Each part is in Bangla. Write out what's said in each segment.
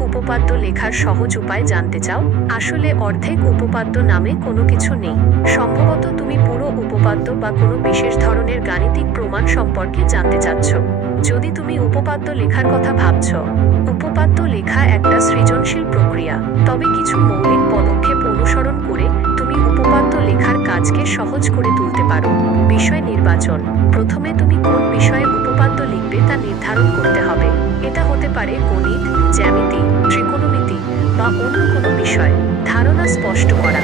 উপপাদ্য লেখার সহজ উপায় জানতে চাও? আসলে অর্ধেক উপপাদ্য নামে কোনো কিছু নেই। সম্ভবত তুমি পুরো উপপাদ্য বা কোনো বিশেষ ধরনের গাণিতিক প্রমাণ সম্পর্কে জানতে চাচ্ছ। যদি তুমি উপপাদ্য লেখার কথা ভাবছ, উপপাদ্য লেখা একটা সৃজনশীল প্রক্রিয়া। তবে কিছু মৌলিক পদক্ষেপ অনুসরণ করে তুমি উপপাদ্য লেখার কাজকে সহজ করে তুলতে পারো। বিষয় নির্বাচন। প্রথমে তুমি কোন বিষয়ে উপপাদ্য লিখবে তা নির্ধারণ করতে হবে। এটা হতে পারে গণিত, জ্যামিতি, ত্রিকোণমিতি বা অন্য কোনো বিষয়। ধারণা স্পষ্ট করা।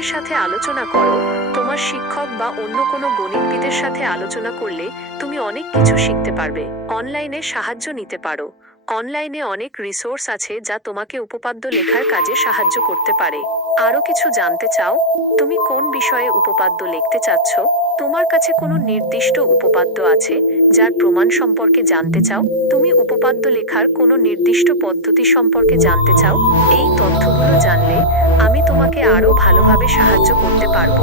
অন্যদের সাথে আলোচনা করো। তোমার শিক্ষক বা অন্য কোনো গণিতবিদের সাথে আলোচনা করলে তুমি অনেক কিছু শিখতে পারবে। অনলাইনে সাহায্য নিতে পারো। অনলাইনে অনেক রিসোর্স আছে যা তোমাকে উপপাদ্য লেখার কাজে সাহায্য করতে পারে। আরও কিছু জানতে চাও? তুমি কোন বিষয়ে উপপাদ্য লিখতে চাচ্ছ? তোমার কাছে কোনো নির্দিষ্ট উপপাদ্য আছে যার প্রমাণ সম্পর্কে জানতে চাও? তুমি উপপাদ্য লেখার কোনো নির্দিষ্ট পদ্ধতি সম্পর্কে জানতে চাও, এই তথ্যগুলো জানলে আমি তোমাকে আরও ভালোভাবে সাহায্য করতে পারব।